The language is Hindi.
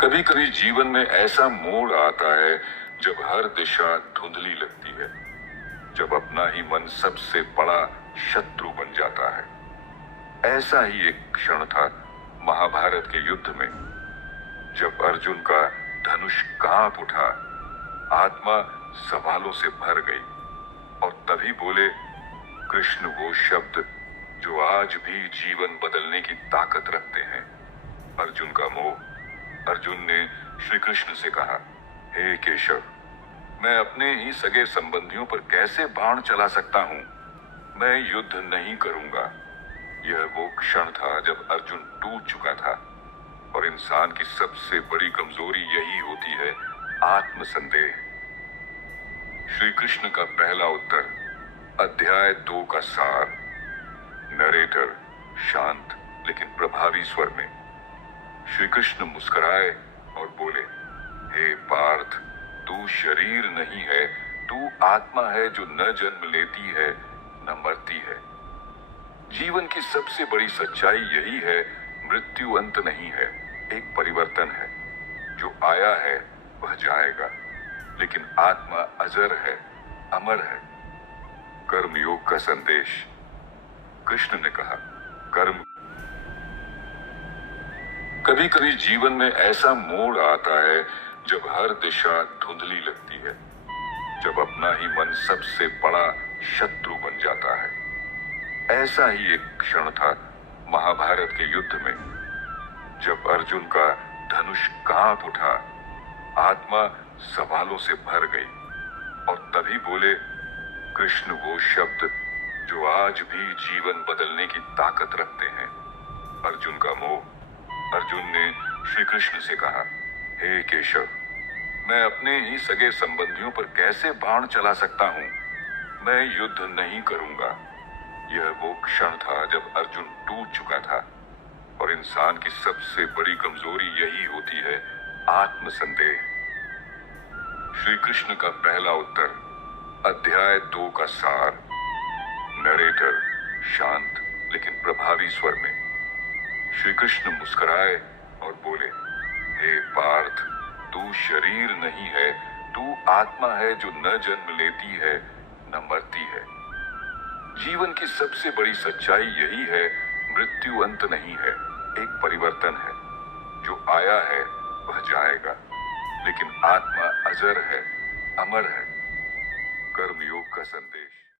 कभी कभी जीवन में ऐसा मोड़ आता है जब हर दिशा धुंधली लगती है, जब अपना ही मन सबसे बड़ा शत्रु बन जाता है। ऐसा ही एक क्षण था महाभारत के युद्ध में, जब अर्जुन का धनुष कांप उठा, आत्मा सवालों से भर गई और तभी बोले कृष्ण वो शब्द जो आज भी जीवन बदलने की ताकत रखते हैं। अर्जुन का मोह। अर्जुन ने श्री कृष्ण से कहा, हे केशव, मैं अपने ही सगे संबंधियों पर कैसे बाण चला सकता हूं? मैं युद्ध नहीं करूंगा। यह वो क्षण था जब अर्जुन टूट चुका था और इंसान की सबसे बड़ी कमजोरी यही होती है, आत्मसंदेह। श्री कृष्ण का पहला उत्तर, अध्याय 2 का सार। नरेटर शांत लेकिन प्रभावी स्वर में। श्री कृष्ण मुस्कुराए और बोले, हे पार्थ, तू शरीर नहीं है, तू आत्मा है जो न जन्म लेती है न मरती है। जीवन की सबसे बड़ी सच्चाई यही है, मृत्यु अंत नहीं है, एक परिवर्तन है। जो आया है वह जाएगा, लेकिन आत्मा अजर है, अमर है। कर्मयोग का संदेश। कृष्ण ने कहा, कर्म। कभी कभी जीवन में ऐसा मोड़ आता है जब हर दिशा धुंधली लगती है, जब अपना ही मन सबसे बड़ा शत्रु बन जाता है। ऐसा ही एक क्षण था महाभारत के युद्ध में, जब अर्जुन का धनुष कांप उठा, आत्मा सवालों से भर गई और तभी बोले कृष्ण वो शब्द जो आज भी जीवन बदलने की ताकत रखते हैं। अर्जुन का मोह। अर्जुन ने श्री कृष्ण से कहा, हे केशव, मैं अपने ही सगे संबंधियों पर कैसे बाण चला सकता हूं? मैं युद्ध नहीं करूंगा। यह वो क्षण था जब अर्जुन टूट चुका था और इंसान की सबसे बड़ी कमजोरी यही होती है, आत्मसंदेह। श्री कृष्ण का पहला उत्तर, अध्याय 2 का सार। नरेटर शांत लेकिन प्रभावी स्वर में। श्री कृष्ण मुस्कुराए और बोले, हे पार्थ, तू शरीर नहीं है, तू आत्मा है जो न जन्म लेती है न मरती है। जीवन की सबसे बड़ी सच्चाई यही है, मृत्यु अंत नहीं है, एक परिवर्तन है। जो आया है वह जाएगा, लेकिन आत्मा अजर है, अमर है। कर्मयोग का संदेश।